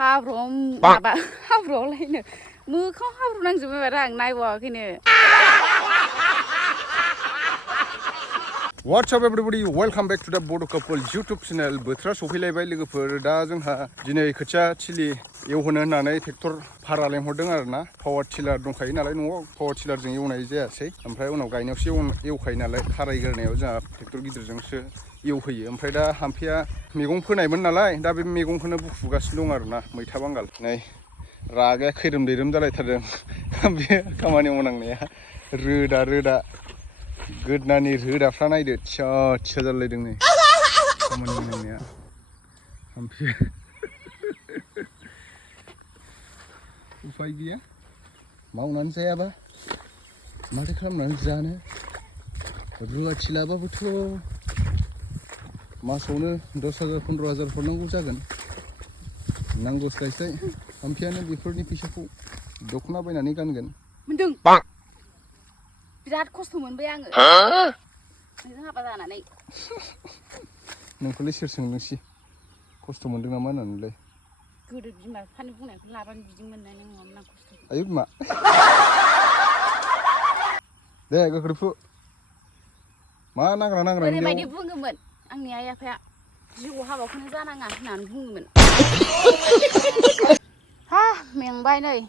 हाब्रुआव माबा हाब्रुआवलायनो मोखाङाव हाब्रु नांजोबबाय आरो आं नायबावाखैनो। What's up everybody? Welcome back to the Bodo couple YouTube channel. बोथोरा सफैलायबाय लोगोफोर दा जोंहा दिनै खोथिया थिलि एवहोनो होननानै ट्रेक्टर भारा लेंहरदों आरोना। पावार टिलार दंखायो नालाय न'आव पावार टिलारजों एवनाय जायासै। ओमफ्राय उनाव गायनायावसो एवखायो नालाय खारायग्रोनायाव जोंहा ट्रेक्टर गिदिरजोंसो एवहोयो। ओमफ्राय दा हामफिया मैगं फोनायमोन नालाय दा बे मैगंखौनो बुखुगासिनो दं आरोना मैथा बांगाल। नै रागाया खैरोम दैरोम जालायथारदों बे खामानि मावनांनाया रोदा गोदनानि रोदाफ्रा नायदो थिया जालायदों नै खामानि मावनाया ओमफ्राय उफाय गैया मावनानै जायाबा माथो खालामनानै जानो रुवाथि लाबाबोथ' मासावनो 10,000 15,000 हरनांगौ जागोन नांगौस्लायस्लाय ओमफ्रायानो बेफोरनि फैसाखौ दख'ना बायनानै गानगोन मोनदों बिराद खस्थ' मोनबाय आङो नोंजों हाबा जानानै नोंखौलाय सोर सोंदोंसि खस्थ' मोनदों नामा होननानैलाय गोदो बिमा बिफानि बुंनायखौ लाबानो बिदि मोननाय नङामोन आं खस्थ' आयु बिमा दे गोख्रै मा नांग्रा ओरैबायदि बुङोमोन आंनि आइ आफाया जिउआव हाबाखौनो जानाङा होननानै बुङोमोन हा मेंबाय नै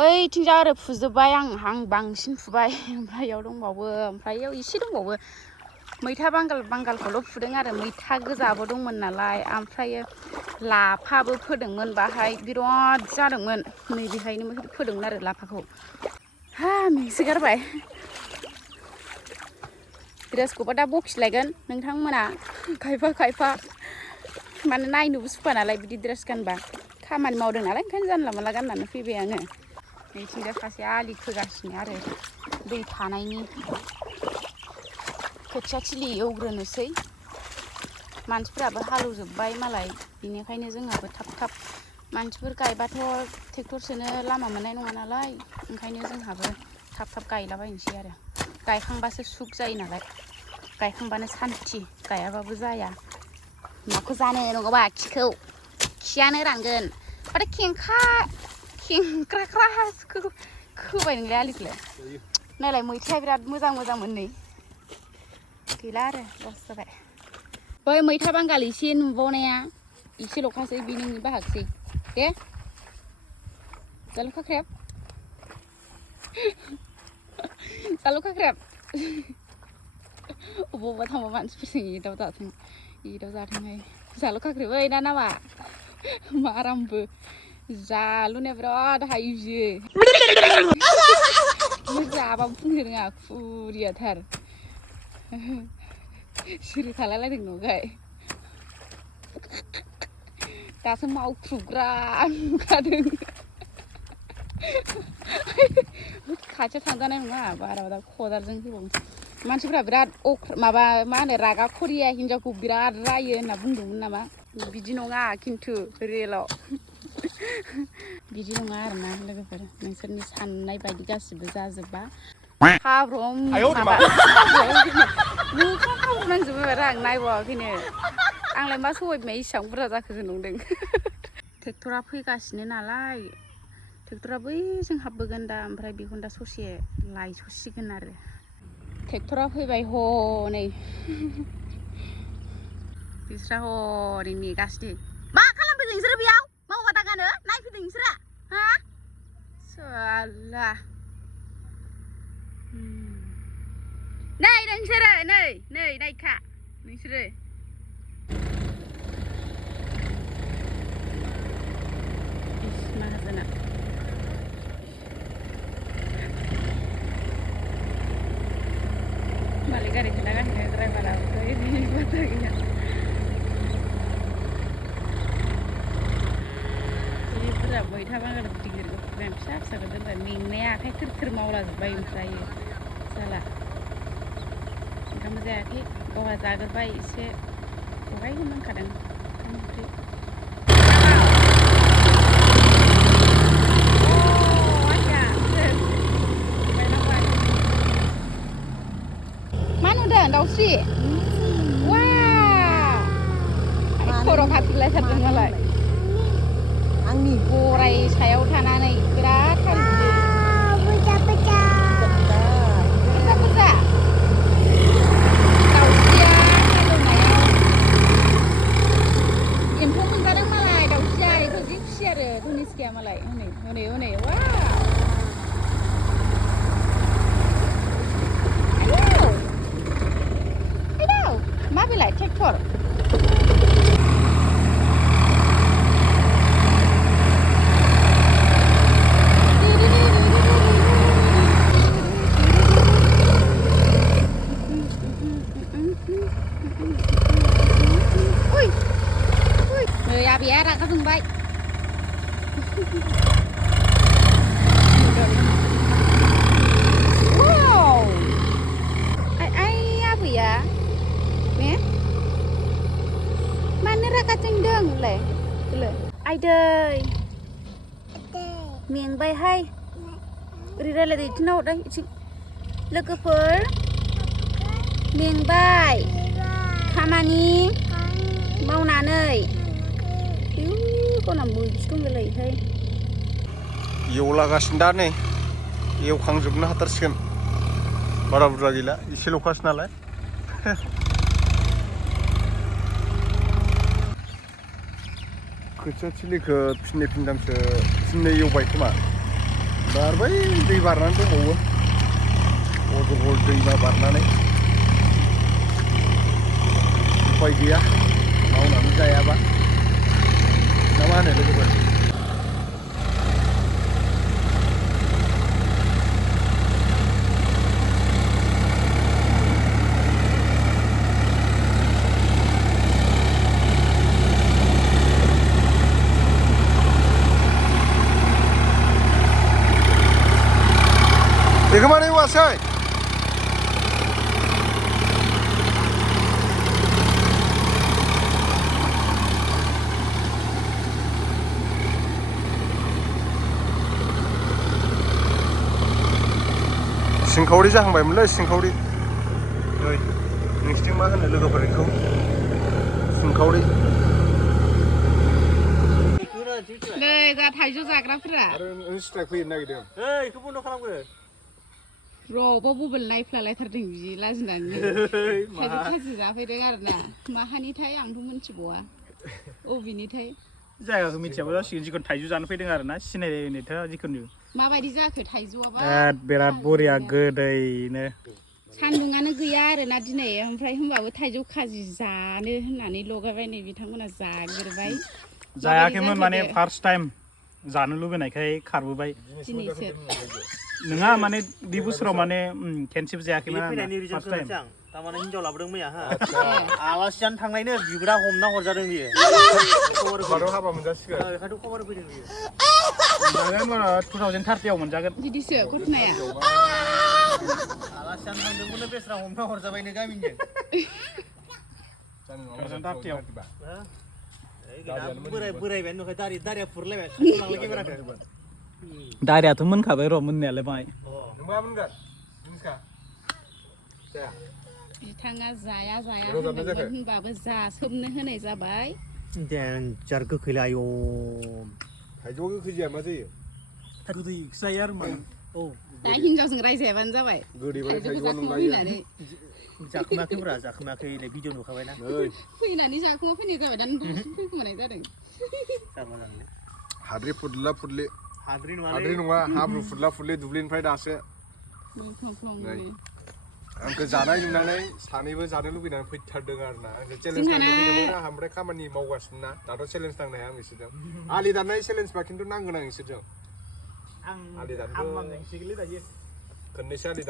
ओइथिंजा ओरै फुजोब्बाय आं बांसिन फुबाय ओमफ्राय इयाव दंबावो ओमफ्राय इयाव एसे दंबावो मैथा बांगालखौल' फुदों आरो मैथा गोजाबो दंमोन नालाय ओमफ्रायो लाफाबो फोदोंमोन बाहाय बिराद जादोंमोन नैबेहायनो फोदोंमोन आरो लाफाखौ हा मेंसोगारबाय ड्रेसखौबो दा बखिलायगोन नोंथांमोना खायफा माने नायनोबो सुखुवा नालाय बिदि ड्रेस गानबा खामानि मावदों नालाय ओंखायनो जानला मोनला गाननानै फैबाय आङो नैथिंजाय सासे आलि खोगासिनो आरो दै थानायनि खोथिया थिलि एवग्रोनोसै मानसिफोराबो हालेवजोब्बाय मालाय बिनिखायनो जोंहाबो थाब मानसिफोर गायबाथ' ट्रेक्टरसोनो लामा मोननाय नङा नालाय ओंखायनो जोंहाबो थाब गायलाबायनोसै आरो गायखांबासो सुख जायो नालाय गायखांबानो सान्थि गायाबाबो जाया माखौ जानो नङाबा खियानो रानगोन माथो खेंख्राख्रा खोबाय नोंलाय आलिखौलाय नायलाय मैथाया बिराद मोजांमोन नै गैला आरो लस जाबाय बै मैथा बांगाल एसे नुबावनाया एसेल'खासै बे नोंनि बाहागसै दे जालु खाख्रेब अबावबा थांबा मानसिफोरजों एदाव जाथोंहाय जालु खाख्रेब ओइ ना नामा मा आरामबो जालुनाया बिराद हायो बियो जाबाबो बुंनो रोङा खुरियाथार सिरि थालायलायदों न'गाय दासो मावख्रुबग्रा नुखादों खाथियाव थांजानाय नङा बारा खदालजों होबावनोसै मानसिफ्रा बिराद माबा मा होनो रागा खरिया हिनजावखौ बिराद रायो होनना बुंदोंमोन नामा बिदि नङा खिन्थु रियेलाव बिदि नङा आरोना लोगोफोर नोंसोरनि साननाय बायदि गासिबो जाजोबा हाब्रुआव माबा मोखाङाव हाब्रु नांजोबबाय आरो आं नायबावाखैनो आंलाय मा सबाय बिमाया इसेबां बुरजा जाखोसो नंदों ट्रेक्टरा फैगासिनो नालाय ट्रेक्टरा बैजों हाबबोगोन दा ओमफ्राय बेखौ दा ससे लायस'सिगोन आरो ट्रेक्टरा फैबाय हनै बिस्रा हरै नेगासिनो मा खालामफैदों नोंसोरो बेयाव मावबा दागानो नायफैदों नोंसोरो हा साला नै नोंसोरो नै नायखा नोंसोरो माहाजोना मालिक गारि खोलागासिनो ड्राइभाराबो बाथा गैया बुरजा मैथा बांगाल गिदिर फिसाखौ दोनबाय मेंनाया आखाइ थोर मावलाजोब्बाय ओमफ्राय जाला ओंखामबो जायाखै गावहा जाग्रोबाय एसे दहायनो मोनखादों ओंखाम ओंख्रि मा नुदों दाउस्रि वा खर' खाथिलायथारदों मालाय जिनिस गैया मालाय हनै हनै हनै वाव आयौ मा बेलाय tractor Abiya raga जोंबाय wow ai abiya ne mana raga जोंदों ले ले आइदै मेंबायहाय ओरै रायलायदो इथिंना हरदों इथिं लोगोफोर मेंबाय खामानि मावनानै Con बोरैहाय एवलागासिनो दा नै एवखांजोबनो हाथारसिगोन बारा बुरजा गैला एसेल'खासो नालाय खोथिया थिलिखौ फिननै फिनथामसो फिननै एवबाय खोमा दा बै दै बारनानै दंबावो अजगल दैमा बारनानै उफाय गैया मावनानै जायाबा ना मा होनो लोगोफोर बेखौ माने एवासै सिंखावरि जाहांबायमोनलै सिंखावरि नै नोंसिनिथिं मा होनो लोगोफोर बेखौ सिंखावरि नै जा थाइजौ जाग्राफोरा आरो नों स्ट्राइक फैनो नागिरदों ओइ बेखौ बन्द' खालामगो र'बो मबाइल नायफ्लालायथारदों बिदि लाजिनानै थाइजौ खाजि जाफैदों आरोना माहानिथाय आंथ' मिथिबावा अबेनिथाय जायगाखौ मिथियाबो जासिगोन जिखुनु थाइजौ जानो फैदों आरोना सिनायनायथ' जिखुनु माबायदि जाखो थाइजौआबा बिराद बरिया गोदैनो सान्दुङानो गैया आरोना दिनै ओमफ्राय होमबाबो थाइजौ खाजि जानो होननानै लगायबाय नै बिथांमोना जाग्रोबाय जायाखैमोन माने फार्स्ट टाइम जानो लुबैनायखाय खारबोबाय दिनैसो नङा माने बे बोसोराव माने खेनसेबो जायाखैमोन फार्स्ट टाइम तारमाने हिनजाव लाबोदों मैया हा आलासि जानो थांनायनो बिबुरा हमना हरजादों बियो बाराव हाबा मोनजासिगोन बेखायथ' खबर फैदों बियो जागोन 2030 आव मोनजागोन बिदिसो घटनाया आलासि जानो थांदोंमोननो बेस्रा हमना हरजाबायनो गामिनिजों 2030 आव बोरायबाय नुखाय दारिया फुरलायबाय खाथियाव लांलाय केमेराखौ दारियाथ' मोनखाबाय र' मोननायालाय बाहाय नोंबा मोनगोन जिनिसखा जाया बिथाङा जाया होनदोंमोन होनबाबो जासोबनो होनाय जाबाय देन्जार गोखैलाय आयौ थाइजौआ गोखै जाया मा जायो गोदैसो जायो आरो माने औ दा हिनजावजों रायजायाबानो जाबाय गोदैबाथाय थाइजौआ नंलायो जाखोमाखैब्रा जाखोमाखै भिडिअ नुखाबायना फैनानै जाखोमा फैनाय जाबाय दा फैखोमानाय जादों हाद्रि फुदला फुदलि हाद्रि नङा हाब्रु फुदला फुदलि दुब्लिनिफ्राय दासो आंखौ जानाय नुनानै सानैबो जानो लुबैनानै फैथारदों आरो ना आंखौ चेलेन्ज नांनो फैदोंमोन आंहा ओमफ्राय खामानि मावगासिनो ना दाथ' चेलेन्ज नांनो हाया आं बिसोरजों आलि दाननाय चेलेन्जबा खिन्थु नांगोन आं बिसोरजों आलि दानखौ खननैसो आलि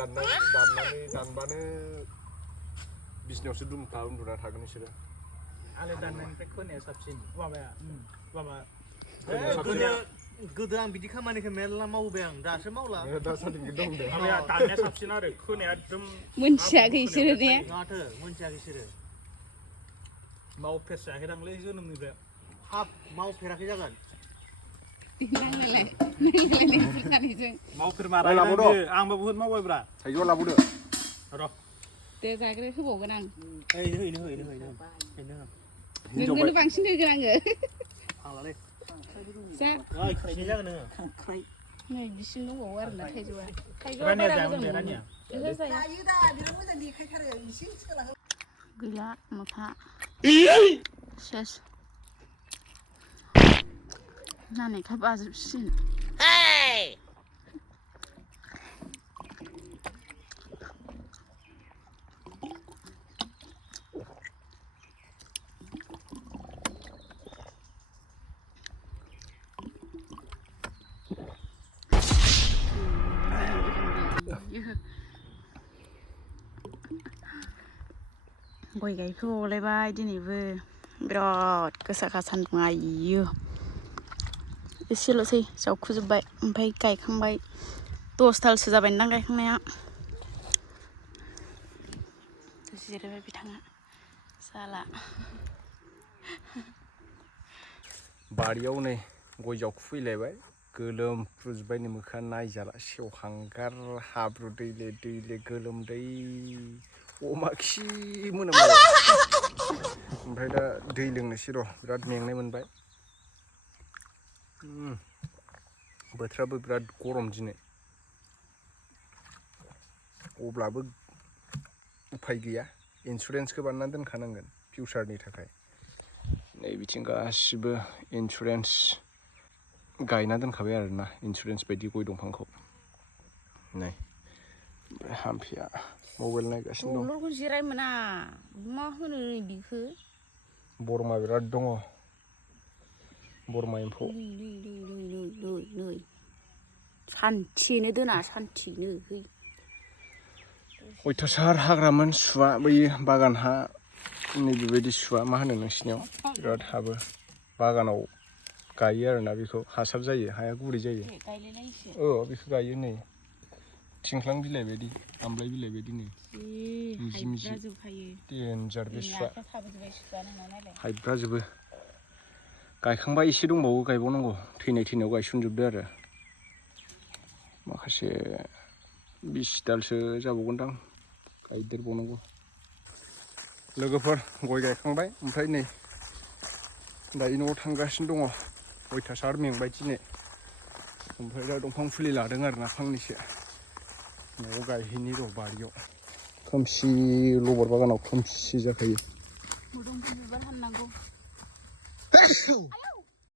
दानबानो बिसिनायावसो दुमखा उन्दुना थागोन बिसोरो आलि दाननायनिफ्राय खोनाया साबसिन माबा गोदो आं बिदि खामानिखौ मेरला मावबाय आं दासो मावला दा सार्टिफिकेट दं दे दाननाया साबसिन आरो खोनाया एकदम मोनथियाखै इसोरो ने माथो मोनथियाखै इसोरो मावफेरजायाखैदांलै जोनोमनिफ्राय हाब मावफेराखै जागोन मावफेरमारा आंबो बुहुद मावबायब्रा थाइजौआ लाबोदो र' दे जाग्रो होबावगोन आं हैनो नोंनो बांसिन होगोन आङो आंलाय जा खायसे जागोन नोङो नै बिसिम दंबावो आरोना थाइजौआ रानिया जागोन दे रानिया गैला मोफा सेस नानेखाय बाजोबसिगोन गय गायफैबावलायबाय दिनैबो बिराद गोसाखा सान्दुंआ आइयो एसेल'सै जावखुजोब्बाय ओमफ्राय गायखांबाय 10 दालसो जाबायदां गायखांनाया जिरायबाय बिथाङा जाला बारियाव नै गय जावखुफैलायबाय गोलोमफ्रुजोब्बाय नै मोखाङा नायजाला सेवहांगार हाब्रु दैले दैले गोलोमदै अमा खि मोनामबाय ओमफ्राय दा दै लोंनोसै र' बिराद मेंनाय मोनबाय बोथोराबो बिराद गरम दिनै अब्लाबो उफाय गैया इन्सुरेन्सखौ बानायना दोनखानांगोन फिउचारनि थाखाय नै बिथिं गासिबो इन्सुरेन्स गायना दोनखाबाय आरोना इन्सुरेन्स बायदि गय दंफांखौ नै ओमफ्राय हाम्फिया मबाइल नायगासिनो दं दलरखौ जिराय मोना मा होनो बिखौ बोरमा बिराद दङ बोरमा एम्फौ सान्थियैनो दोना सान्थियैनो अयथासार हाग्रामोन सुवा बैयो बागान हा नैबेबायदि सुवा मा होनो नोंसिनियाव बिराद हाबो बागानाव गायो आरोना बेखौ हासार जायो हाया गुरै जायो बेखौ गायो नै थिंख्लां बिलाइ बायदि आमलाय बिलाइ बायदि नै मिजि मिजि देन्जार बे सुवा हायब्राजोबो गायखांबा एसे दंबावो गायबावनांगौ थैनायाव गायसनजोबदो आरो माखासे 20 दालसो जाबावगोनदां गायदेरबावनांगौ लोगोफोर गय गायखांबाय ओमफ्राय नै दायो न'आव थांगासिनो दङ अयथासार मेंबाय दिनै ओमफ्राय दा दंफां फुलि लादों आरोना फांनैसो न'आव गायहैनि र' बारियाव खोमसि लबर बागानाव खोमसि जाखायो मोदोमफुल बिबार हाननांगौ